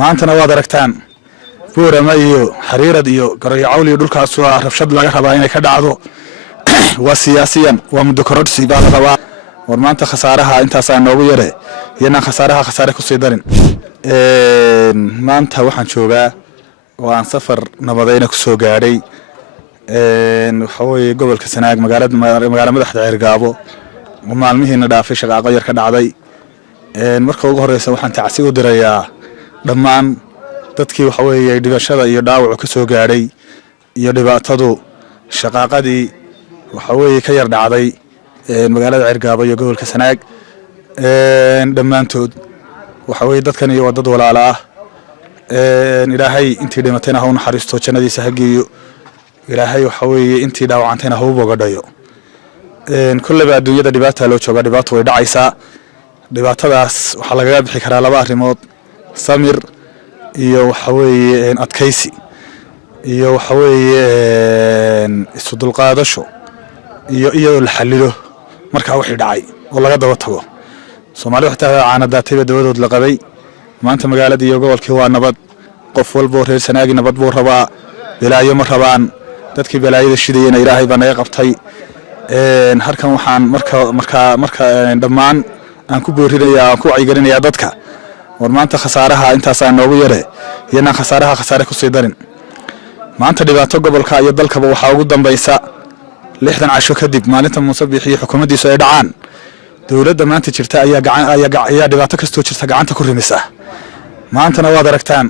maantana waad aragtaan buurama iyo xariirad iyo garayacawl iyo dhulkaas waa rabshad laga rabaa inay ka dhacdo waa siyaasiyan waa muddo korodhsi baa la rabaa war maanta khasaaraha intaas aan noogu yare iyana khasaare ku sii darin maanta waxaan joogaa oo aan safar nabadayna ku soo gaadhay waxa weeye gobolka Sanaag magaalada madaxda Ceergaabo maalmihiina dhaafay shaqaaqo yar ka dhacday marka ugu horeysa waxaan tacsi u dirayaa dhammaan dadkii waxa weeye dhibashada iyo dhaawac ka soo gaadhay iyo dhibaatadu shaqaaqadii waxa weeye ka yar dhacday magaalada Ceergaabo iyo gobolka Sanaag dhammaantood waxa weeye dadkan iyo dad walaalo ah ilaahay intii dhimatayna ha u naxariisto jannadiisa ha geeyo ilaahay waxa weeye intii dhaawacantayna ha u bogadhayo kullaba adduunyada dhibaato loo jooga dhibaato way dhacaysaa dhibaatadaas waxa laga bixi karaa laba arimood samir iyo waxa weeye adkaysi iyo waxa weeye isu dulqaadasho iyo la xalilo marka wixii dhacay oo laga daba tago Soomaaliya waxaa caanadaatay dabadood la qabay maanta magaalada iyo gobolkii waa nabad qof walba reer Sanaag nabad buu rabaa bilaayo ma rabaan dadkii bilaayada shidayna Ilaahay baa naga qabtay halkan waxaan marka dhammaan aan ku boorinayaa ku wacyigelinayaa dadka war maanta khasaaraha intaas aan noogu yare iyana khasaare ku sii darin maanta dhibaato gobolka iyo dalkaba waxa ugu dambaysa 60 casho kadib maalinta Muuse Biixi xukuumaddiisu ay dhacaan dawladda maanta jirta ayaa dhibaato kastoo jirta gacanta ku rimisa maantana waad aragtaan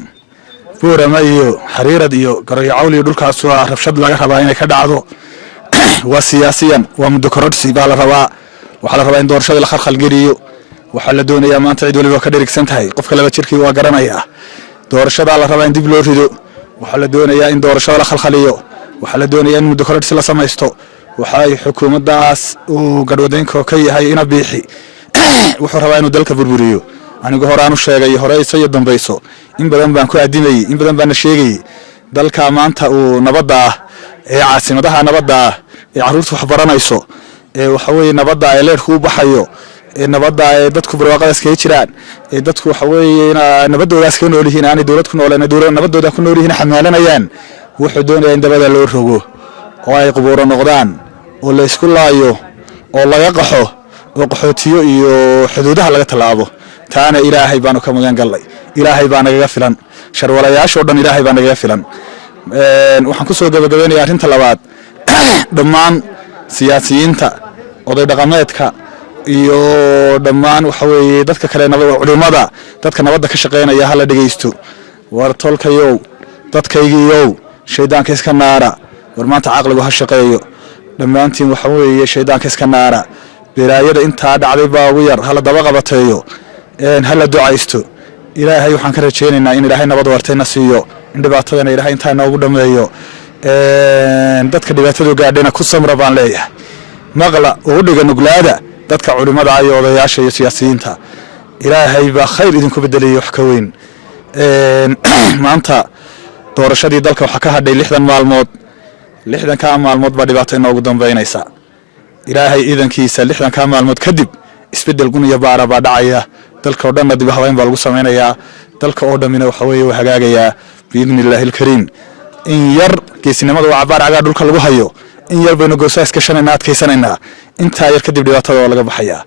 buurama iyo xariirad iyo garayacawl iyo dhulkaas waa rabshad laga rabaa inay ka dhacdo waa siyaasiyan waa muddo korodhsi baa la rabaa waxa la rabaa in doorashada la khalkhal geliyo waxa la doonayaa maanta cid waliba ka dhirigsan tahay qofka laba jirkii waa garanaya doorashada la rabaa in dib loo rido waxa la doonayaa in doorashada la khalkhaliyo waxa la doonayaa in muddo korodhsi la samaysto waxa ay xukuumaddaas uu gadwadeenka ka yahay ina biixi wuxuu rabaa inuu dalka burburiyo anigu horaan u sheegay hore isoo dambayso in badan baan ku aadimay in badan baan sheegay dalka maanta uu nabadda ee caasimadaha nabadda ee caruurtu wax baranayso ee waxa weeye nabadda ay leerku u baxayo ee nabadda ay dadku barwaaqadaas ka jiraan ee dadku waxa weeye nabadoodaas ka nool yihiin aan dawlad ku nooleen dawlad nabadooda ku nool yihiin xamaalanayaan wuxuu doonayaa in dabada loo rogo oo ay qubuuro noqdaan oo la isku laayo oo laga qaxo oo qaxootiyo iyo xuduudaha laga talaabo taana Ilaahay baanu ka magan galnay Ilaahay baa naga filan sharwalayaasho dhan Ilaahay baa naga filan waxaan ku soo gabagabeynayaa arinta labaad dhammaan siyaasiyiinta oday dhaqameedka iyo dhammaan waxa weeye dadka kale culimada dadka nabadda ka shaqeynaya hala dhageysto war tolkayow dadkaygiyow shaydaanka iska naara war maanta aqligu ha shaqeeyo dhammaantiin waxa weeye shaydaanka iska naara bilaayada inta dhacday baa ugu yar hala daba qabateeyo hala ducaysto Ilaahay waxaan ka rajeynaynaa in Ilaahay nabad wartayna siiyo in dhibaatadana Ilaahay inta noogu dhameeyo dadka dhibaatadu gaadhayna ku samra baan leeyahay maqla oo dhiga nuglaada dadka culimada iyo odayaasha iyo siyaasiyiinta Ilaahay baa khayr idinku bedeliyo wax ka weyn maanta doorashadii dalka waxa ka hadhay 60 maalmood 60 ka maalmood baa dhibaato inoogu dambeynaysa Ilaahay iidankiisa 60 ka maalmood kadib isbedel gun iyo baara baa dhacaya dalka oo dhan dib haweyn baa lagu sameeynaya dalka oo dhamina waxa weeye waa hagaagaya biidnillaahil kariim in yar geesinimada waa cabaar aga dhulka lagu hayo in yar baynu goosaas ka shanayna adkaysanayna inta yar kadib dhibaatada laga baxaya